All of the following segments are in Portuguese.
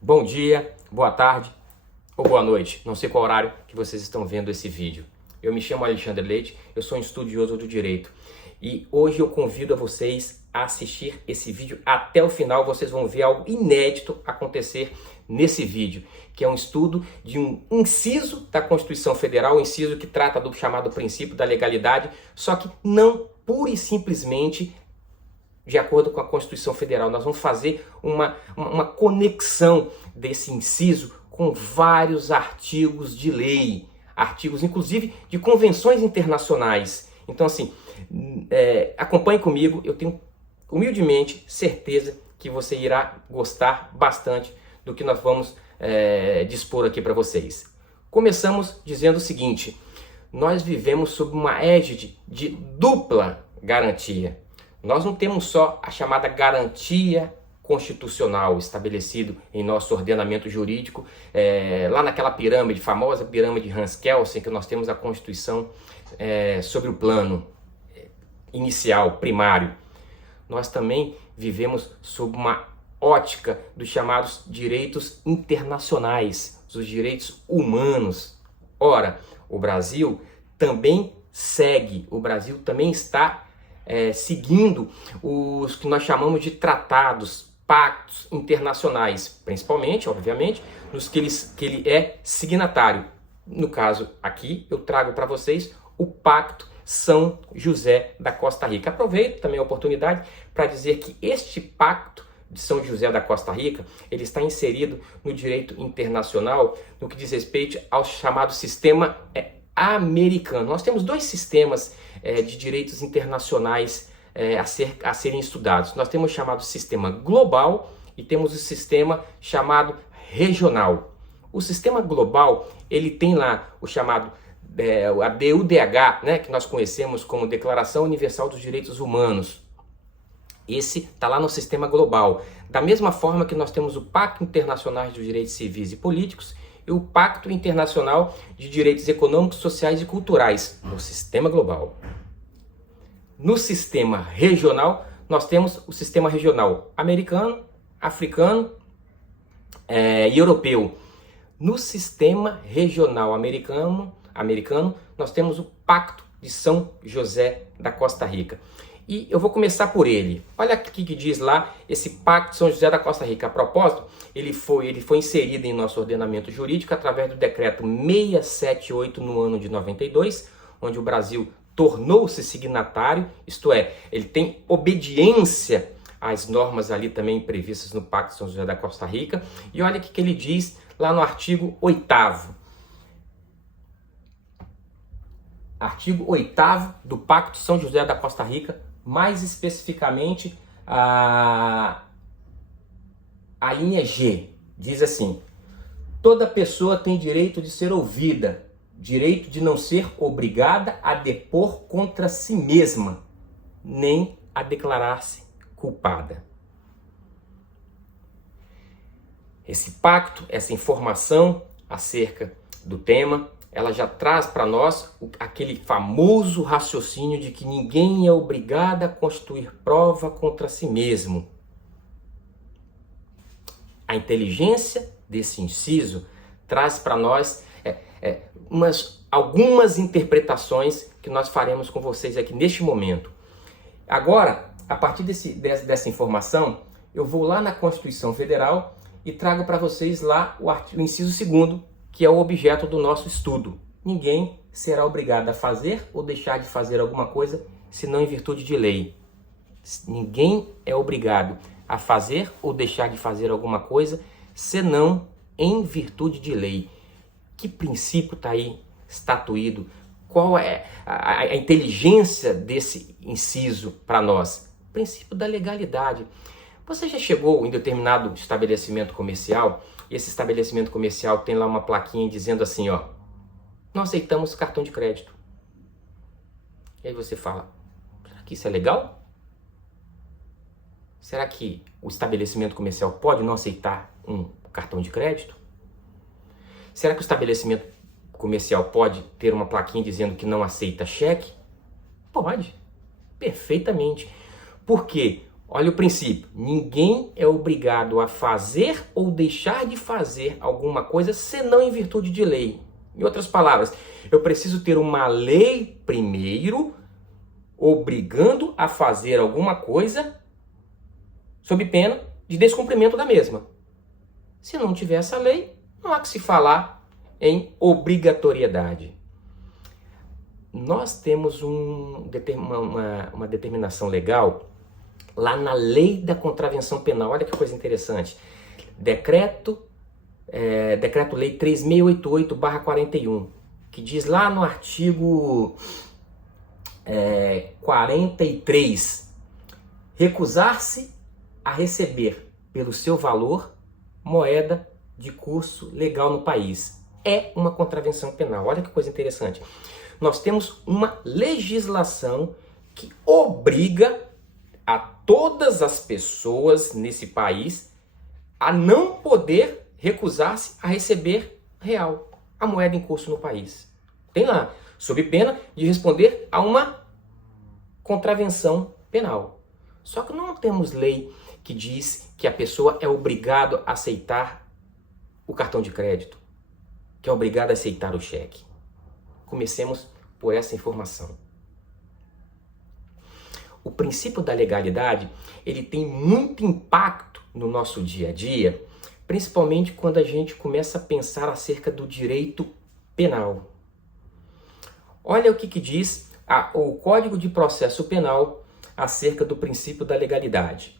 Bom dia, boa tarde ou boa noite. Não sei qual horário que vocês estão vendo esse vídeo. Eu me chamo Alexandre Leite, eu sou um estudioso do direito. E hoje eu convido a vocês a assistir esse vídeo até o final. Vocês vão ver algo inédito acontecer nesse vídeo, que é um estudo de um inciso da Constituição Federal, um inciso que trata do chamado princípio da legalidade, só que não pura e simplesmente de acordo com a Constituição Federal. Nós vamos fazer uma conexão desse inciso com vários artigos de lei, artigos inclusive de convenções internacionais. Então assim, acompanhe comigo, eu tenho humildemente certeza que você irá gostar bastante do que nós vamos dispor aqui para vocês. Começamos dizendo o seguinte: nós vivemos sob uma égide de dupla garantia. Nós não temos só a chamada garantia constitucional estabelecido em nosso ordenamento jurídico, lá naquela pirâmide, famosa pirâmide Hans Kelsen, que nós temos a Constituição sobre o plano inicial, primário. Nós também vivemos sob uma ótica dos chamados direitos internacionais, dos direitos humanos. Ora, o Brasil também está seguindo os que nós chamamos de tratados, pactos internacionais, principalmente, obviamente, nos que ele é signatário. No caso aqui, eu trago para vocês o Pacto São José da Costa Rica. Aproveito também a oportunidade para dizer que este Pacto de São José da Costa Rica, ele está inserido no direito internacional, no que diz respeito ao chamado sistema americano. Nós temos dois sistemas de direitos internacionais a serem estudados. Nós temos o chamado sistema global e temos o sistema chamado regional. O sistema global, ele tem lá o chamado a DUDH, né, que nós conhecemos como Declaração Universal dos Direitos Humanos. Esse está lá no sistema global. Da mesma forma que nós temos o Pacto Internacional dos Direitos Civis e Políticos e o Pacto Internacional de Direitos Econômicos, Sociais e Culturais, no sistema global. No sistema regional, nós temos o sistema regional americano, africano e europeu. No sistema regional americano, nós temos o Pacto de São José da Costa Rica. E eu vou começar por ele. Olha o que diz lá esse Pacto de São José da Costa Rica. A propósito, ele foi inserido em nosso ordenamento jurídico através do decreto 678 no ano de 92, onde o Brasil tornou-se signatário, isto é, ele tem obediência às normas ali também previstas no Pacto de São José da Costa Rica. E olha o que ele diz lá no artigo 8º. Artigo 8º do Pacto de São José da Costa Rica, mais especificamente a linha G, diz assim: toda pessoa tem direito de ser ouvida, direito de não ser obrigada a depor contra si mesma, nem a declarar-se culpada. Esse pacto, essa informação acerca do tema, ela já traz para nós aquele famoso raciocínio de que ninguém é obrigado a constituir prova contra si mesmo. A inteligência desse inciso traz para nós algumas interpretações que nós faremos com vocês aqui neste momento. Agora, a partir dessa informação, eu vou lá na Constituição Federal e trago para vocês lá o inciso 2º, que é o objeto do nosso estudo. Ninguém será obrigado a fazer ou deixar de fazer alguma coisa, senão em virtude de lei. Ninguém é obrigado a fazer ou deixar de fazer alguma coisa, senão em virtude de lei. Que princípio está aí estatuído? Qual é a inteligência desse inciso para nós? O princípio da legalidade. Você já chegou em determinado estabelecimento comercial e esse estabelecimento comercial tem lá uma plaquinha dizendo assim, ó: não aceitamos cartão de crédito. E aí você fala: será que isso é legal? Será que o estabelecimento comercial pode não aceitar um cartão de crédito? Será que o estabelecimento comercial pode ter uma plaquinha dizendo que não aceita cheque? Pode, perfeitamente. Por quê? Olha o princípio. Ninguém é obrigado a fazer ou deixar de fazer alguma coisa senão em virtude de lei. Em outras palavras, eu preciso ter uma lei primeiro, obrigando a fazer alguma coisa, sob pena de descumprimento da mesma. Se não tiver essa lei, não há que se falar em obrigatoriedade. Nós temos uma determinação legal lá na Lei da Contravenção Penal. Olha que coisa interessante. Decreto-Lei 3688/41, que diz lá no artigo 43, recusar-se a receber pelo seu valor moeda de curso legal no país. É uma contravenção penal. Olha que coisa interessante. Nós temos uma legislação que obriga a todas as pessoas nesse país a não poder recusar-se a receber real, a moeda em curso no país. Tem lá, sob pena de responder a uma contravenção penal. Só que não temos lei que diz que a pessoa é obrigada a aceitar o cartão de crédito, que é obrigada a aceitar o cheque. Comecemos por essa informação. O princípio da legalidade, ele tem muito impacto no nosso dia a dia, principalmente quando a gente começa a pensar acerca do direito penal. Olha o que diz o Código de Processo Penal acerca do princípio da legalidade.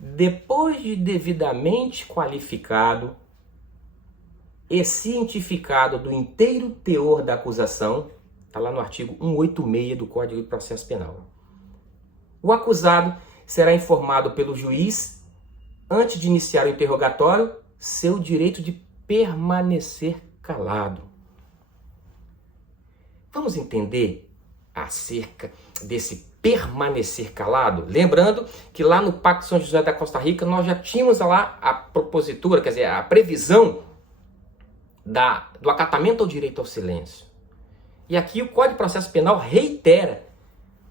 Depois de devidamente qualificado e cientificado do inteiro teor da acusação, está lá no artigo 186 do Código de Processo Penal, o acusado será informado pelo juiz, antes de iniciar o interrogatório, seu direito de permanecer calado. Vamos entender acerca desse permanecer calado? Lembrando que lá no Pacto de São José da Costa Rica nós já tínhamos lá a propositura, quer dizer, a previsão do acatamento ao direito ao silêncio. E aqui o Código de Processo Penal reitera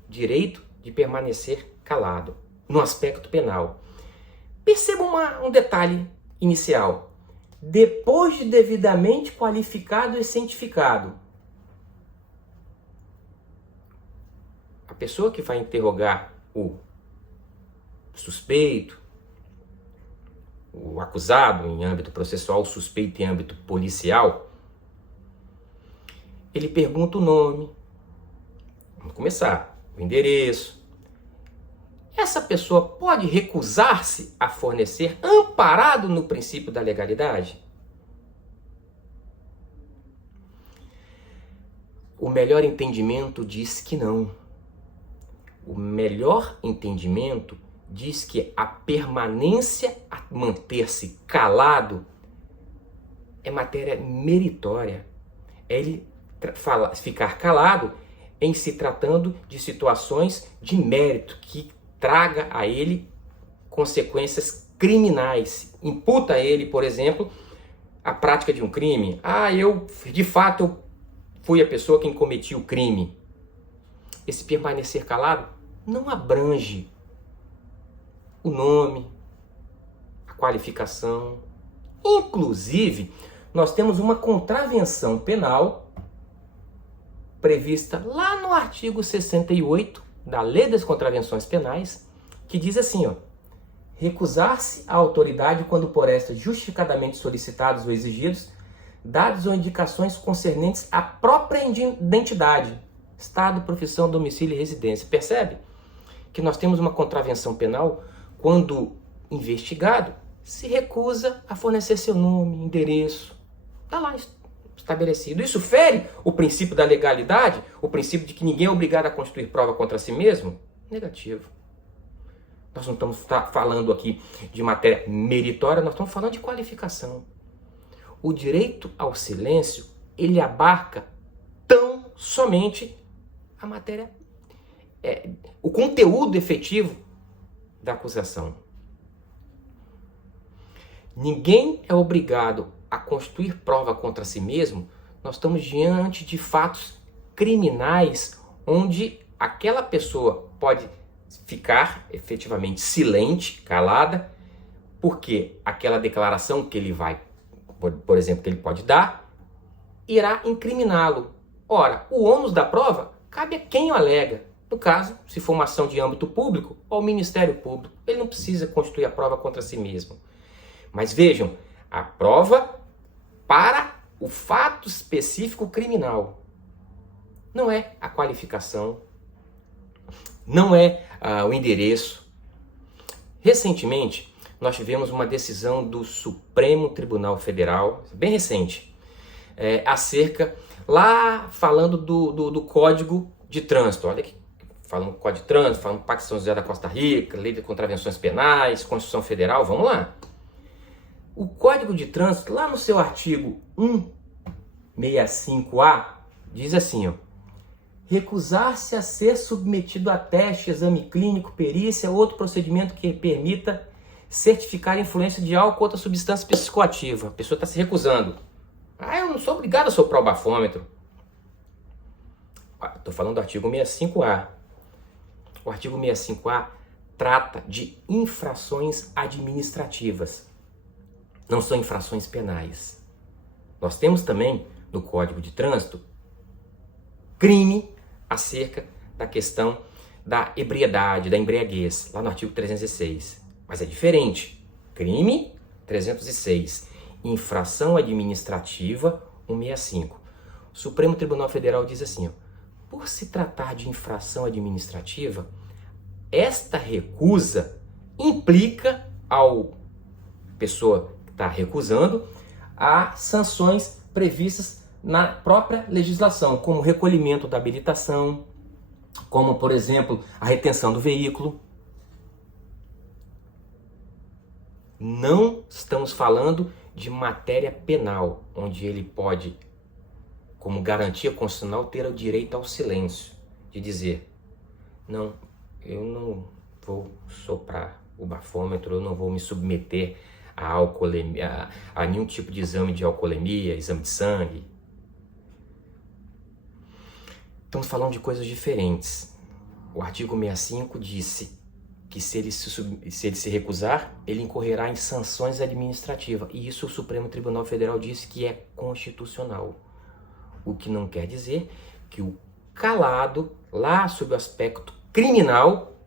direito de permanecer calado no aspecto penal. Perceba um detalhe inicial. Depois de devidamente qualificado e cientificado, a pessoa que vai interrogar o suspeito, o acusado em âmbito processual, o suspeito em âmbito policial, ele pergunta o nome, vamos começar, o endereço. Essa pessoa pode recusar-se a fornecer, amparado no princípio da legalidade? O melhor entendimento diz que não. O melhor entendimento diz que a permanência, a manter-se calado, é matéria meritória. É ele ficar calado em se tratando de situações de mérito, que traga a ele consequências criminais. Imputa a ele, por exemplo, a prática de um crime. De fato, eu fui a pessoa quem cometiu o crime. Esse permanecer calado não abrange o nome, a qualificação. Inclusive, nós temos uma contravenção penal prevista lá no artigo 68 da Lei das Contravenções Penais, que diz assim, recusar-se à autoridade quando por esta justificadamente solicitados ou exigidos dados ou indicações concernentes à própria identidade, estado, profissão, domicílio e residência. Percebe que nós temos uma contravenção penal quando investigado se recusa a fornecer seu nome, endereço. Está lá estabelecido. Isso fere o princípio da legalidade, o princípio de que ninguém é obrigado a constituir prova contra si mesmo? Negativo. Nós não estamos falando aqui de matéria meritória, nós estamos falando de qualificação. O direito ao silêncio, ele abarca tão somente a matéria, o conteúdo efetivo da acusação. Ninguém é obrigado a constituir prova contra si mesmo. Nós estamos diante de fatos criminais onde aquela pessoa pode ficar efetivamente silente, calada, porque aquela declaração que ele vai, por exemplo, que ele pode dar, irá incriminá-lo. Ora, o ônus da prova cabe a quem o alega. No caso, se for uma ação de âmbito público, ao Ministério Público. Ele não precisa constituir a prova contra si mesmo. Mas vejam, a prova para o fato específico criminal. Não é a qualificação, não é o endereço. Recentemente, nós tivemos uma decisão do Supremo Tribunal Federal, bem recente, acerca, lá falando do Código de Trânsito. Olha aqui, falando do Código de Trânsito, falando do Pacto de São José da Costa Rica, Lei de Contravenções Penais, Constituição Federal, vamos lá. O Código de Trânsito, lá no seu artigo 165A, diz assim, ó: recusar-se a ser submetido a teste, exame clínico, perícia ou outro procedimento que permita certificar a influência de álcool ou outra substância psicoativa. A pessoa está se recusando. Eu não sou obrigado a soprar o bafômetro. Estou falando do artigo 65A. O artigo 65A trata de infrações administrativas. Não são infrações penais. Nós temos também, no Código de Trânsito, crime acerca da questão da ebriedade, da embriaguez, lá no artigo 306. Mas é diferente. Crime, 306. Infração administrativa, 165. O Supremo Tribunal Federal diz assim, ó: por se tratar de infração administrativa, esta recusa implica ao pessoa que está recusando a sanções previstas na própria legislação, como recolhimento da habilitação, como, por exemplo, a retenção do veículo. Não estamos falando de matéria penal, onde ele pode, como garantia constitucional, ter o direito ao silêncio, de dizer, não, eu não vou soprar o bafômetro, eu não vou me submeter a alcoolemia, a nenhum tipo de exame de alcoolemia, exame de sangue. Estamos falando de coisas diferentes. O artigo 65 disse que se ele se recusar, ele incorrerá em sanções administrativas. E isso o Supremo Tribunal Federal disse que é constitucional. O que não quer dizer que o calado, lá sob o aspecto criminal,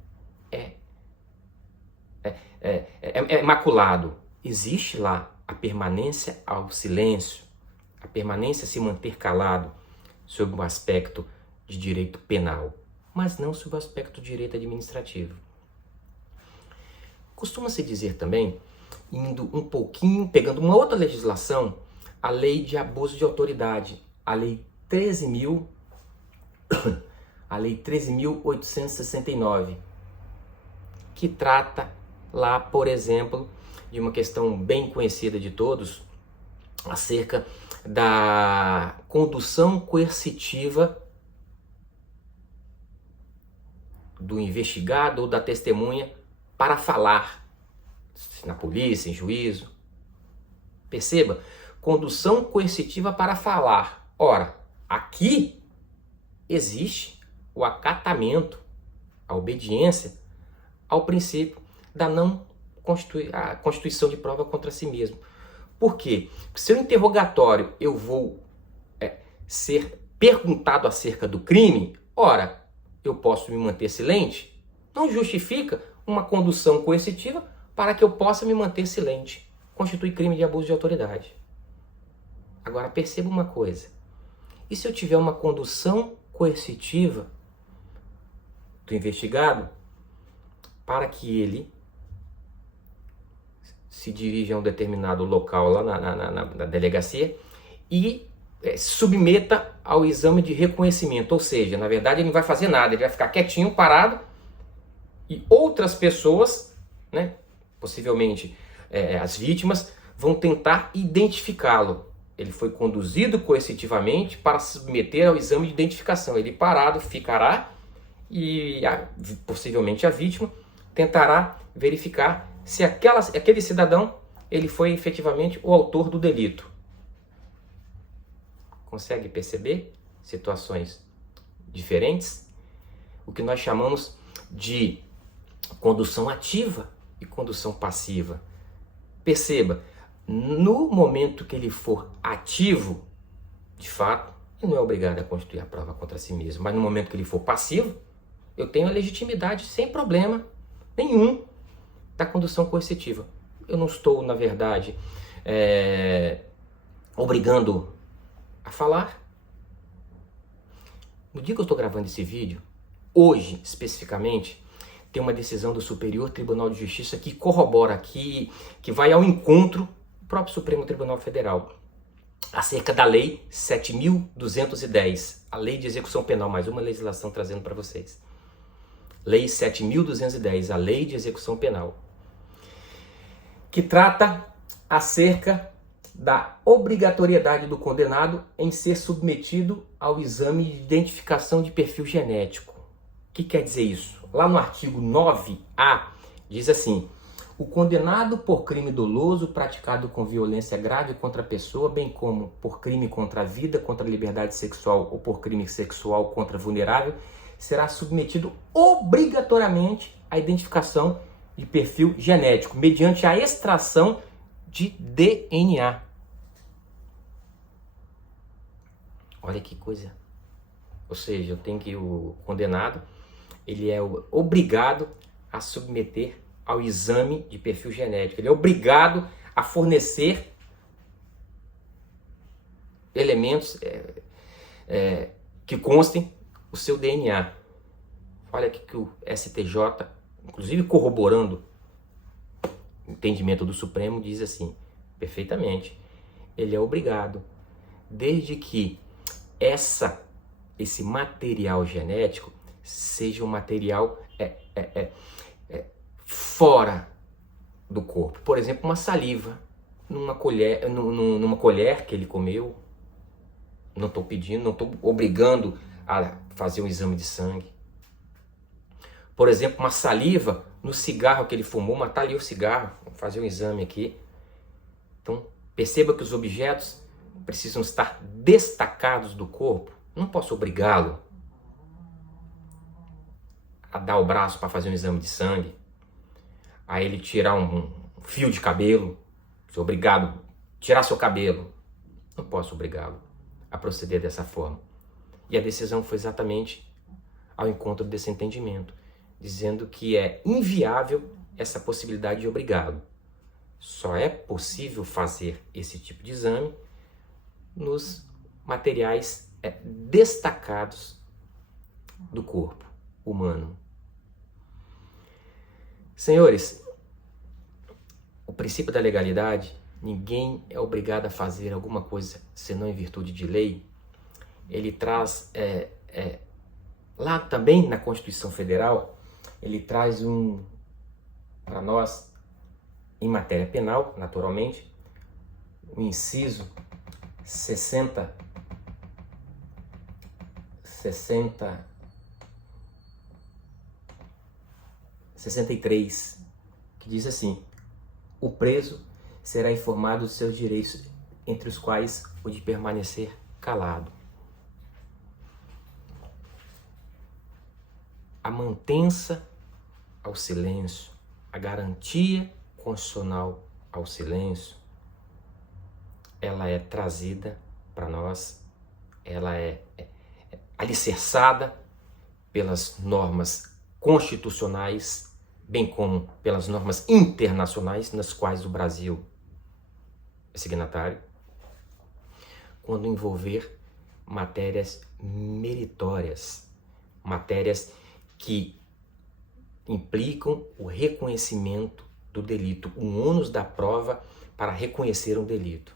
é maculado. Existe lá a permanência ao silêncio, a permanência a se manter calado sob o aspecto de direito penal, mas não sob o aspecto de direito administrativo. Costuma-se dizer também, indo um pouquinho, pegando uma outra legislação, a lei de abuso de autoridade, a lei 13.869, que trata lá, por exemplo, de uma questão bem conhecida de todos, acerca da condução coercitiva do investigado ou da testemunha para falar na polícia, em juízo. Perceba, condução coercitiva para falar. Ora, aqui existe o acatamento, a obediência ao princípio da a constituição de prova contra si mesmo. Por quê? Porque se o interrogatório eu vou ser perguntado acerca do crime, ora, eu posso me manter silente, não justifica uma condução coercitiva para que eu possa me manter silente. Constitui crime de abuso de autoridade. Agora perceba uma coisa, e se eu tiver uma condução coercitiva do investigado para que ele se dirija a um determinado local lá na delegacia e submeta ao exame de reconhecimento, ou seja, na verdade ele não vai fazer nada, ele vai ficar quietinho, parado, e outras pessoas, né, possivelmente as vítimas, vão tentar identificá-lo. Ele foi conduzido coercitivamente para se submeter ao exame de identificação. Ele parado ficará e possivelmente a vítima tentará verificar se aquele cidadão ele foi efetivamente o autor do delito. Consegue perceber situações diferentes, o que nós chamamos de condução ativa e condução passiva. Perceba, no momento que ele for ativo, de fato, ele não é obrigado a constituir a prova contra si mesmo, mas no momento que ele for passivo, eu tenho a legitimidade sem problema nenhum da condução coercitiva. Eu não estou, na verdade, obrigando a falar. No dia que eu estou gravando esse vídeo, hoje especificamente, tem uma decisão do Superior Tribunal de Justiça que corrobora, que vai ao encontro do próprio Supremo Tribunal Federal, acerca da Lei 7.210, a Lei de Execução Penal, mais uma legislação trazendo para vocês. Lei 7.210, a Lei de Execução Penal, que trata acerca da obrigatoriedade do condenado em ser submetido ao exame de identificação de perfil genético. O que quer dizer isso? Lá no artigo 9A, diz assim: o condenado por crime doloso praticado com violência grave contra a pessoa, bem como por crime contra a vida, contra a liberdade sexual ou por crime sexual contra vulnerável, será submetido obrigatoriamente à identificação de perfil genético, mediante a extração de DNA. Olha que coisa. Ou seja, eu tenho que o condenado, ele é obrigado a submeter ao exame de perfil genético. Ele é obrigado a fornecer elementos que constem o seu DNA. Olha aqui que o STJ, inclusive corroborando o entendimento do Supremo, diz assim, perfeitamente, ele é obrigado, desde que esse material genético seja um material fora do corpo. Por exemplo, uma saliva numa colher que ele comeu. Não estou pedindo, não estou obrigando a fazer um exame de sangue. Por exemplo, uma saliva no cigarro que ele fumou, matar ali o cigarro, vou fazer um exame aqui. Então, perceba que os objetos precisam estar destacados do corpo. Não posso obrigá-lo a dar o braço para fazer um exame de sangue, a ele tirar um fio de cabelo, sou obrigado a tirar seu cabelo. Não posso obrigá-lo a proceder dessa forma. E a decisão foi exatamente ao encontro desse entendimento, dizendo que é inviável essa possibilidade de obrigá-lo. Só é possível fazer esse tipo de exame nos materiais destacados do corpo humano. Senhores, o princípio da legalidade, ninguém é obrigado a fazer alguma coisa senão em virtude de lei. Ele traz, lá também na Constituição Federal, ele traz para nós, em matéria penal, naturalmente, o inciso 63, que diz assim: o preso será informado dos seus direitos, entre os quais o de permanecer calado. A mantença ao silêncio, a garantia constitucional ao silêncio, ela é trazida para nós, ela é alicerçada pelas normas constitucionais, bem como pelas normas internacionais, nas quais o Brasil é signatário, quando envolver matérias meritórias, matérias que implicam o reconhecimento do delito, o ônus da prova para reconhecer um delito.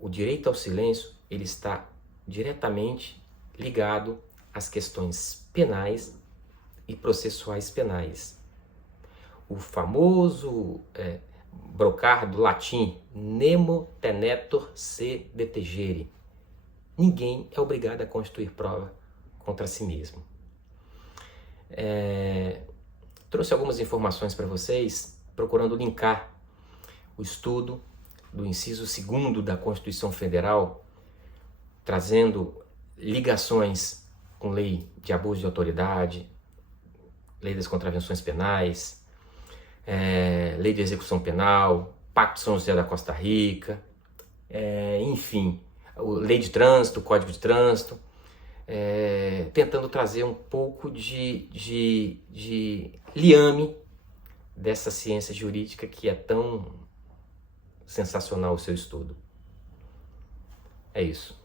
O direito ao silêncio, ele está diretamente ligado às questões penais e processuais penais. O famoso brocar do latim, nemo tenetur se detegere. Ninguém é obrigado a constituir prova contra si mesmo. Trouxe algumas informações para vocês, procurando linkar o estudo do inciso 2º da Constituição Federal, trazendo ligações com lei de abuso de autoridade, lei das contravenções penais, lei de execução penal, Pacto São José da Costa Rica, enfim, lei de trânsito, código de trânsito, tentando trazer um pouco de liame dessa ciência jurídica que é tão sensacional o seu estudo. É isso.